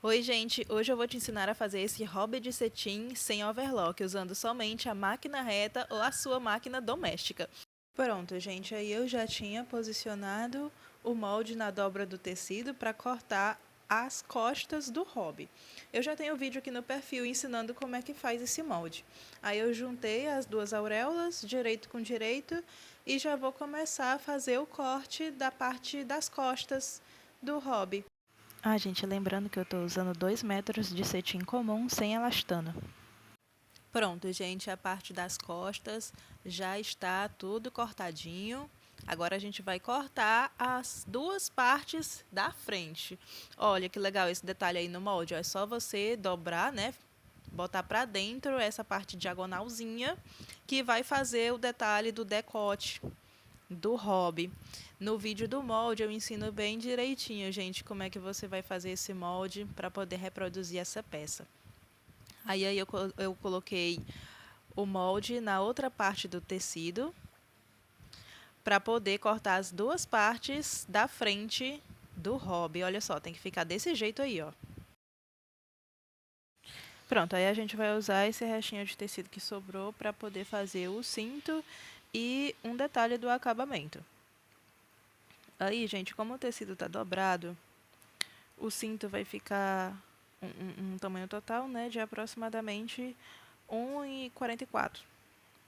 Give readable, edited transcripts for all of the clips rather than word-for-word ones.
Oi, gente! Hoje eu vou te ensinar a fazer esse hobby de cetim sem overlock, usando somente a máquina reta ou a sua máquina doméstica. Pronto, gente, aí eu já tinha posicionado o molde na dobra do tecido para cortar as costas do hobby. Eu já tenho vídeo aqui no perfil ensinando como é que faz esse molde. Aí eu juntei as duas auréolas, direito com direito, e já vou começar a fazer o corte da parte das costas do hobby. Ah, gente, lembrando que eu estou usando 2 metros de cetim comum sem elastano. Pronto, gente, a parte das costas já está tudo cortadinho. Agora a gente vai cortar as duas partes da frente. Olha que legal esse detalhe aí no molde. Ó, é só você dobrar, né? Botar para dentro essa parte diagonalzinha que vai fazer o detalhe do decote do hobby. No vídeo do molde eu ensino bem direitinho, gente, como é que você vai fazer esse molde para poder reproduzir essa peça. Aí eu coloquei o molde na outra parte do tecido para poder cortar as duas partes da frente do hobby. Olha só, tem que ficar desse jeito aí, ó. Pronto, aí a gente vai usar esse restinho de tecido que sobrou para poder fazer o cinto e um detalhe do acabamento. Aí, gente, como o tecido está dobrado, o cinto vai ficar um tamanho total, né, de aproximadamente 1,44.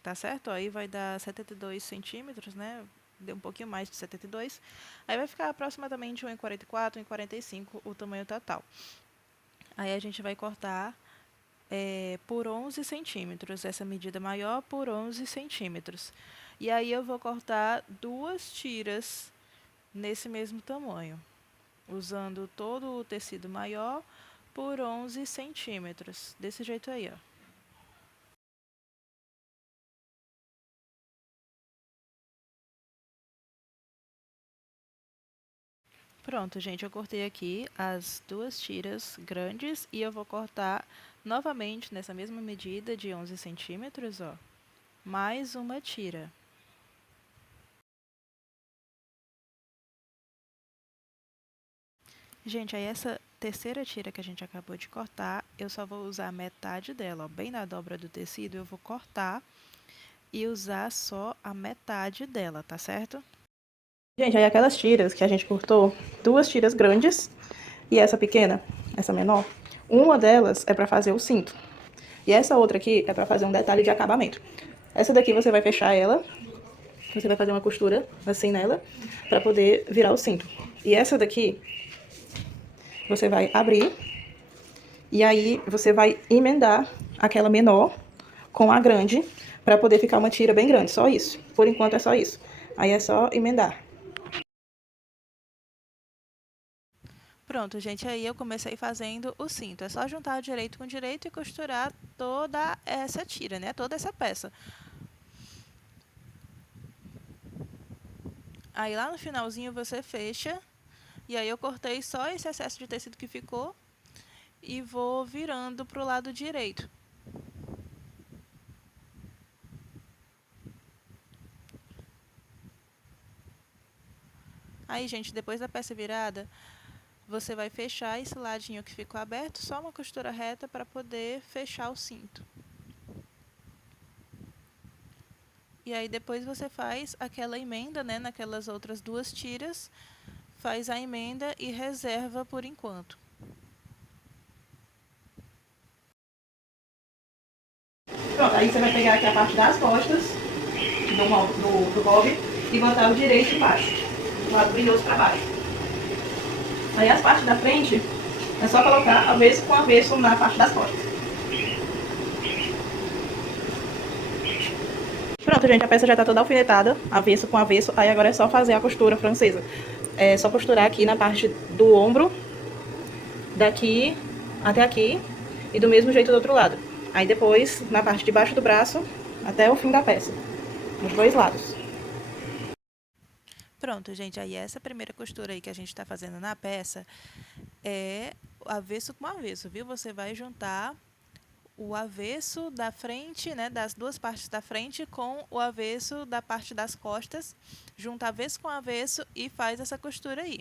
Tá certo? Aí vai dar 72 centímetros, né? Deu um pouquinho mais de 72. Aí vai ficar aproximadamente 1,44, 1,45 o tamanho total. Aí a gente vai cortar por 11 centímetros, essa medida maior por 11 centímetros. E aí eu vou cortar duas tiras nesse mesmo tamanho, usando todo o tecido maior por 11 centímetros. Desse jeito aí, ó. Pronto, gente, eu cortei aqui as duas tiras grandes e eu vou cortar novamente nessa mesma medida de 11 centímetros, ó, mais uma tira. Gente, aí essa terceira tira que a gente acabou de cortar, eu só vou usar metade dela, ó, bem na dobra do tecido, eu vou cortar e usar só a metade dela, tá certo? Gente, aí aquelas tiras que a gente cortou, duas tiras grandes e essa pequena, essa menor, uma delas é para fazer o cinto. E essa outra aqui é para fazer um detalhe de acabamento. Essa daqui você vai fechar ela, você vai fazer uma costura assim nela, para poder virar o cinto. E essa daqui você vai abrir e aí você vai emendar aquela menor com a grande para poder ficar uma tira bem grande, só isso. Por enquanto é só isso. Aí é só emendar. Pronto, gente, aí eu comecei fazendo o cinto. É só juntar direito com direito e costurar toda essa tira, né? Toda essa peça. Aí lá no finalzinho você fecha. E aí eu cortei só esse excesso de tecido que ficou e vou virando pro lado direito. Aí, gente, depois da peça virada, você vai fechar esse ladinho que ficou aberto, só uma costura reta para poder fechar o cinto. E aí depois você faz aquela emenda, né, naquelas outras duas tiras, faz a emenda e reserva por enquanto. Pronto, aí você vai pegar aqui a parte das costas do hobby e botar o direito embaixo, do lado brilhoso para baixo. Aí as partes da frente é só colocar avesso com avesso na parte das costas. Pronto, gente, a peça já tá toda alfinetada, avesso com avesso. Aí agora é só fazer a costura francesa. É só costurar aqui na parte do ombro, daqui até aqui, e do mesmo jeito do outro lado. Aí depois, na parte de baixo do braço, até o fim da peça, nos dois lados. Pronto, gente, aí essa primeira costura aí que a gente tá fazendo na peça é avesso com avesso, viu? Você vai juntar o avesso da frente, né, das duas partes da frente com o avesso da parte das costas, junta avesso com avesso e faz essa costura aí.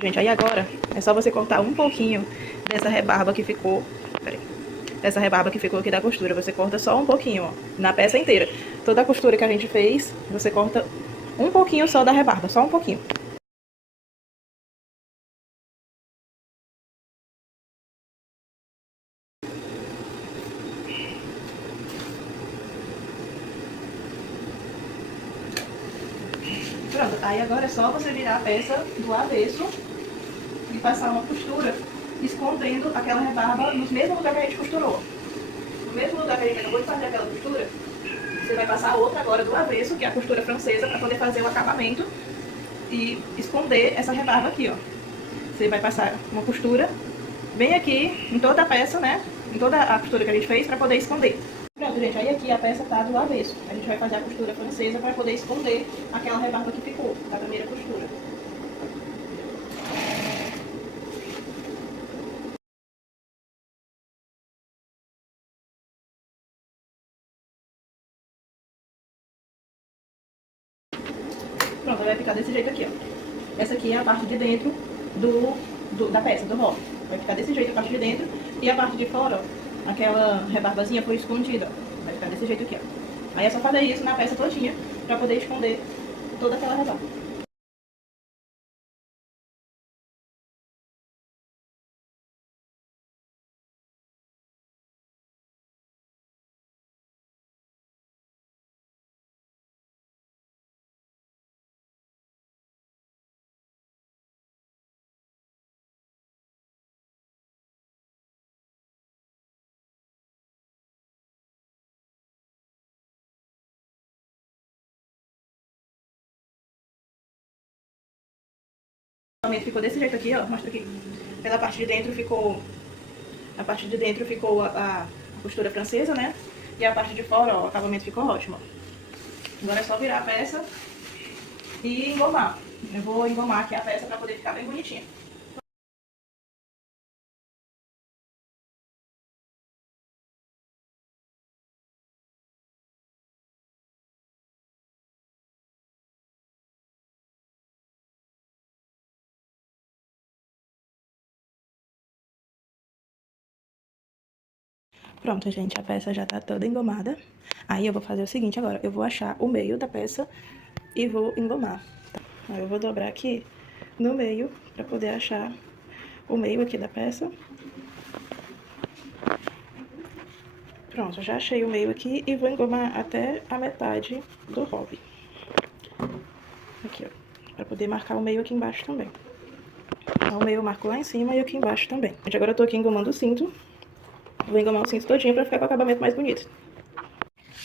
Gente, aí agora é só você cortar um pouquinho dessa rebarba que ficou. Peraí. Essa rebarba que ficou aqui da costura. Você corta só um pouquinho, ó. Na peça inteira. Toda a costura que a gente fez, você corta um pouquinho só da rebarba. Só um pouquinho. Pronto. Aí agora é só você virar a peça do avesso e passar uma costura escondendo aquela rebarba no mesmo lugar que a gente costurou. No mesmo lugar que a gente acabou de fazer aquela costura, você vai passar a outra agora do avesso, que é a costura francesa, para poder fazer o acabamento e esconder essa rebarba aqui, ó. Você vai passar uma costura bem aqui em toda a peça, né? Em toda a costura que a gente fez, para poder esconder. Pronto, gente, aí aqui a peça tá do avesso. A gente vai fazer a costura francesa para poder esconder aquela rebarba que ficou da primeira costura. Pronto, vai ficar desse jeito aqui, ó. Essa aqui é a parte de dentro da peça, do rolo. Vai ficar desse jeito a parte de dentro e a parte de fora, ó. Aquela rebarbazinha foi escondida, ó. Vai ficar desse jeito aqui, ó. Aí é só fazer isso na peça todinha pra poder esconder toda aquela rebarba. O acabamento ficou desse jeito aqui, ó. Mostra aqui. Pela parte de dentro ficou... A parte de dentro ficou a costura francesa, né? E a parte de fora, ó, o acabamento ficou ótimo, ó. Agora é só virar a peça e engomar. Eu vou engomar aqui a peça pra poder ficar bem bonitinha. Pronto, gente, a peça já tá toda engomada. Aí eu vou fazer o seguinte agora, eu vou achar o meio da peça e vou engomar. Aí eu vou dobrar aqui no meio pra poder achar o meio aqui da peça. Pronto, já achei o meio aqui e vou engomar até a metade do hobby. Aqui, ó, pra poder marcar o meio aqui embaixo também. Então, o meio eu marco lá em cima e aqui embaixo também. Gente, agora eu tô aqui engomando o cinto. Vou engomar o cinto todinho pra ficar com o acabamento mais bonito.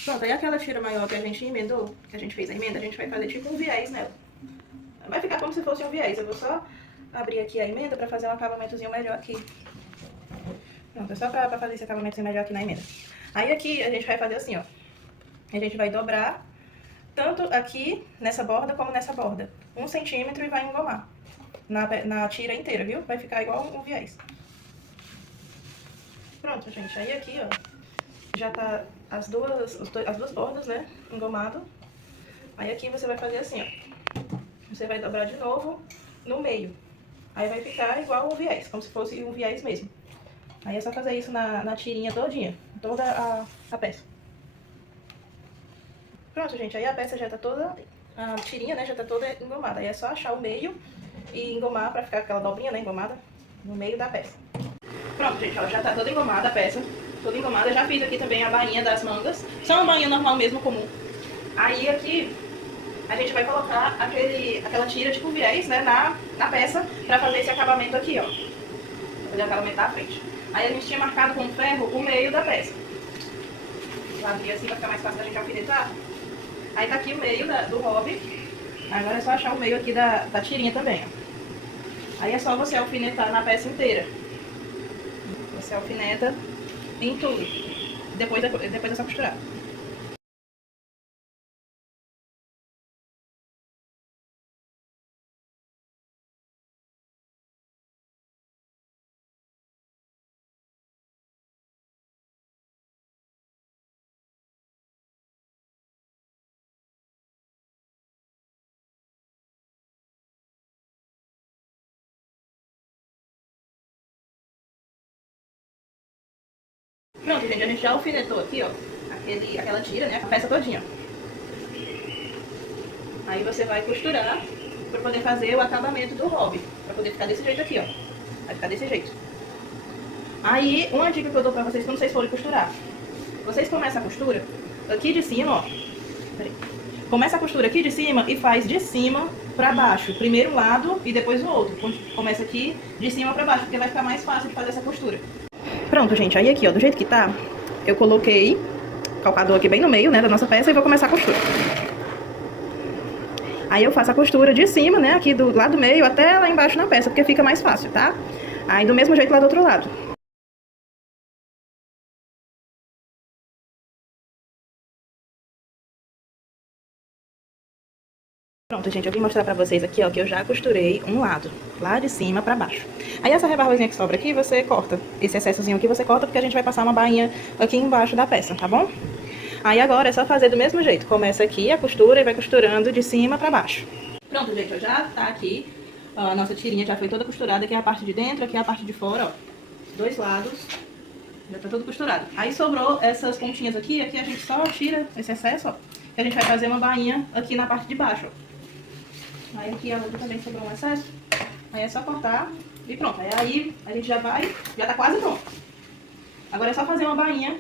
Pronto, aí aquela tira maior que a gente emendou, que a gente fez a emenda, a gente vai fazer tipo um viés nela. Vai ficar como se fosse um viés. Eu vou só abrir aqui a emenda pra fazer um acabamentozinho melhor aqui. Pronto, é só pra fazer esse acabamentozinho melhor aqui na emenda. Aí aqui a gente vai fazer assim, ó. A gente vai dobrar tanto aqui nessa borda como nessa borda. 1 centímetro e vai engomar na tira inteira, viu? Vai ficar igual um viés. Pronto, gente. Aí aqui, ó, já tá as duas bordas, né, engomado. Aí aqui você vai fazer assim, ó. Você vai dobrar de novo no meio. Aí vai ficar igual um viés, como se fosse um viés mesmo. Aí é só fazer isso na tirinha todinha, toda a peça. Pronto, gente, aí a peça já tá toda, a tirinha, né, já tá toda engomada. Aí é só achar o meio e engomar pra ficar aquela dobrinha, né, engomada no meio da peça. Pronto, gente, ó, já tá toda engomada a peça, toda engomada. Já fiz aqui também a bainha das mangas, só uma bainha normal mesmo, comum. Aí aqui a gente vai colocar aquela tira tipo viés, né, na peça pra fazer esse acabamento aqui, ó. Pra fazer o acabamento da frente. Aí a gente tinha marcado com ferro o meio da peça. Vou abrir assim pra ficar mais fácil da gente alfinetar. Aí tá aqui o meio do hobby. Agora é só achar o meio aqui da tirinha também, ó. Aí é só você alfinetar na peça inteira. Você alfineta em tudo. Depois é só costurar. Pronto, gente, a gente já alfinetou aqui, ó, aquela tira, né, a peça todinha. Aí você vai costurar pra poder fazer o acabamento do hobby, pra poder ficar desse jeito aqui, ó. Vai ficar desse jeito. Aí, uma dica que eu dou pra vocês quando vocês forem costurar. Vocês começam a costura aqui de cima, ó. Peraí. Começa a costura aqui de cima e faz de cima pra baixo. Primeiro um lado e depois o outro. Começa aqui de cima pra baixo, porque vai ficar mais fácil de fazer essa costura. Pronto, gente. Aí aqui, ó, do jeito que tá, eu coloquei calcador aqui bem no meio, né, da nossa peça e vou começar a costura. Aí eu faço a costura de cima, né, aqui do lado do meio até lá embaixo na peça, porque fica mais fácil, tá? Aí do mesmo jeito lá do outro lado. Pronto, gente, eu vim mostrar pra vocês aqui, ó, que eu já costurei um lado, lá de cima pra baixo. Aí essa rebarbazinha que sobra aqui, você corta. Esse excessozinho aqui você corta porque a gente vai passar uma bainha aqui embaixo da peça, tá bom? Aí agora é só fazer do mesmo jeito. Começa aqui a costura e vai costurando de cima pra baixo. Pronto, gente, ó, já tá aqui. A nossa tirinha já foi toda costurada. Aqui é a parte de dentro, aqui é a parte de fora, ó. Dois lados. Já tá tudo costurado. Aí sobrou essas pontinhas aqui a gente só tira esse excesso, ó. Que a gente vai fazer uma bainha aqui na parte de baixo, ó. Aí aqui a outra também sobrou um excesso. Aí é só cortar e pronto. Aí a gente já tá quase pronto. Agora é só fazer uma bainha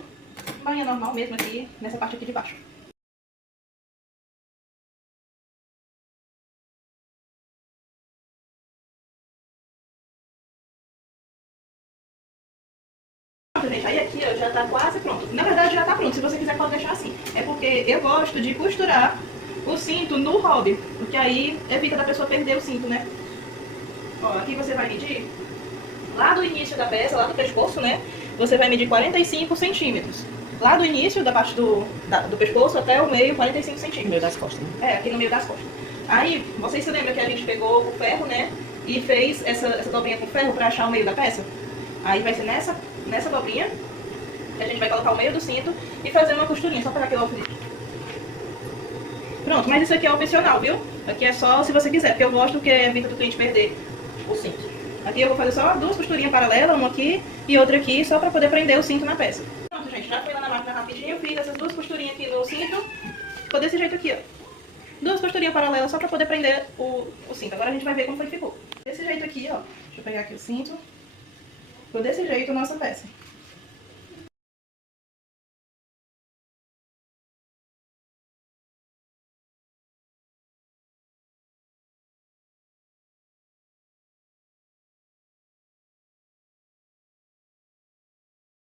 normal mesmo aqui, nessa parte aqui de baixo. Pronto, gente, aí aqui ó, já tá quase pronto. Na verdade já tá pronto, se você quiser pode deixar assim. É porque eu gosto de costurar o cinto no hobby, porque aí evita da pessoa perder o cinto, né? Ó, aqui você vai medir, lá do início da peça, lá do pescoço, né? Você vai medir 45 centímetros. Lá do início, da parte do pescoço até o meio, 45 centímetros. No meio das costas, né? É, aqui no meio das costas. Aí, vocês se lembram que a gente pegou o ferro, né? E fez essa dobrinha com ferro pra achar o meio da peça? Aí vai ser nessa dobrinha que a gente vai colocar o meio do cinto e fazer uma costurinha, só pegar aqui o alfinete. Pronto, mas isso aqui é opcional, viu? Aqui é só se você quiser, porque eu gosto que evita do cliente perder o cinto. Aqui eu vou fazer só duas costurinhas paralelas, uma aqui e outra aqui, só pra poder prender o cinto na peça. Pronto, gente, já fui lá na máquina rapidinho, fiz essas duas costurinhas aqui no cinto. Ficou desse jeito aqui, ó. Duas costurinhas paralelas só pra poder prender o cinto. Agora a gente vai ver como foi que ficou. Desse jeito aqui, ó. Deixa eu pegar aqui o cinto. Ficou desse jeito a nossa peça.